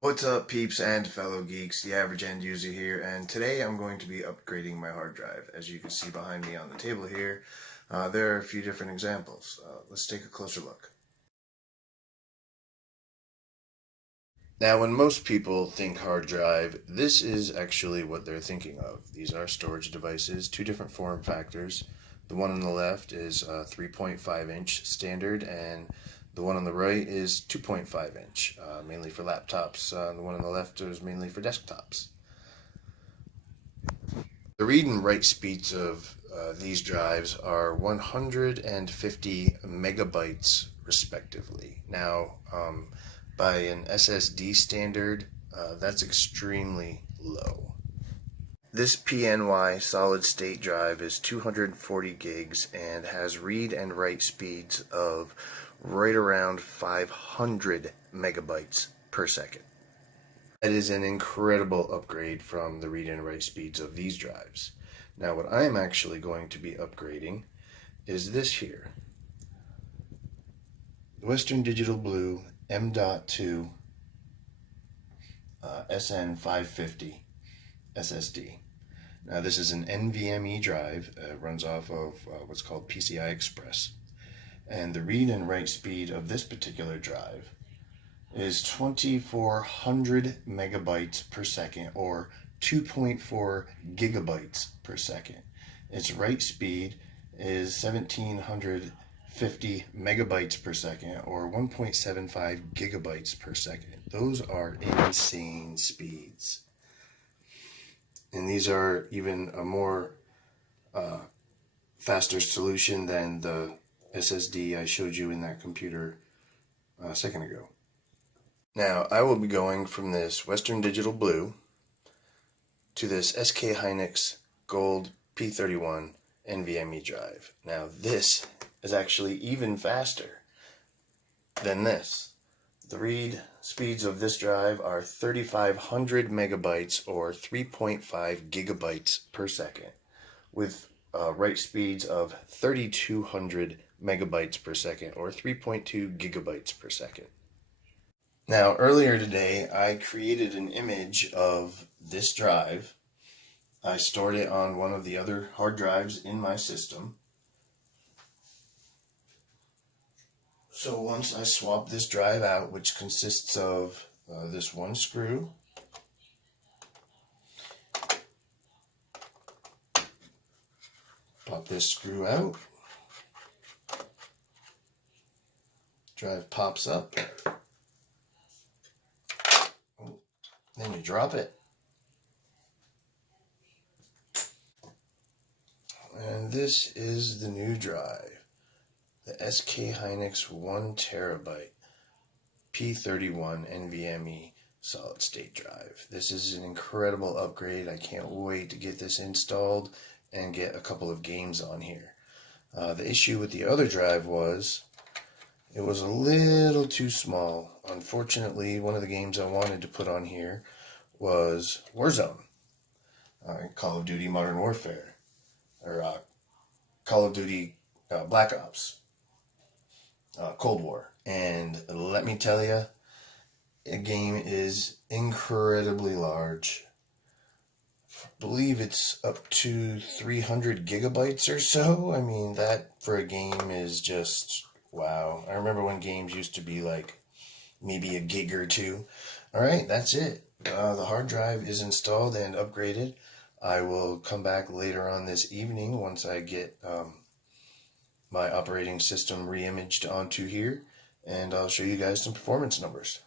What's up, peeps and fellow geeks? The average end user here, and today I'm going to be upgrading my hard drive. As you can see behind me on the table here, there are a few different examples. Let's take a closer look. Now, when most people think hard drive, this is actually what they're thinking of. These are storage devices, two different form factors. The one on the left is 3.5 inch standard, and the one on the right is 2.5 inch, mainly for laptops. The one on the left is mainly for desktops. The read and write speeds of these drives are 150 megabytes respectively. Now, by an SSD standard, that's extremely low. This PNY solid state drive is 240 gigs and has read and write speeds of right around 500 megabytes per second. That is an incredible upgrade from the read and write speeds of these drives. Now, what I'm actually going to be upgrading is this here. Western Digital Blue M.2 SN550 SSD. Now, this is an NVMe drive. It runs off of what's called PCI Express. And the read and write speed of this particular drive is 2400 megabytes per second, or 2.4 gigabytes per second. Its write speed is 1750 megabytes per second, or 1.75 gigabytes per second. Those are insane speeds. And these are even a more faster solution than the SSD I showed you in that computer a second ago. Now, I will be going from this Western Digital Blue to this SK Hynix Gold P31 NVMe drive. Now, this is actually even faster than this. The read speeds of this drive are 3500 megabytes, or 3.5 gigabytes per second, with write speeds of 3200 megabytes per second, or 3.2 gigabytes per second. Now, earlier today, I created an image of this drive. I stored it on one of the other hard drives in my system. So once I swap this drive out, which consists of this one screw, pop this screw out, drive pops up, then you drop it, and this is the new drive, the SK Hynix 1 terabyte P31 NVMe solid state drive. This is an incredible upgrade. I can't wait to get this installed and get a couple of games on here. The issue with the other drive was it was a little too small. Unfortunately, one of the games I wanted to put on here was Warzone, Call of Duty Modern Warfare, or Call of Duty Black Ops, Cold War. And let me tell you, the game is incredibly large. I believe it's up to 300 gigabytes or so. I mean, that for a game is just wow. I remember when games used to be like maybe a gig or two. All right, that's it. The hard drive is installed and upgraded. I will come back later on this evening once I get my operating system re-imaged onto here, and I'll show you guys some performance numbers.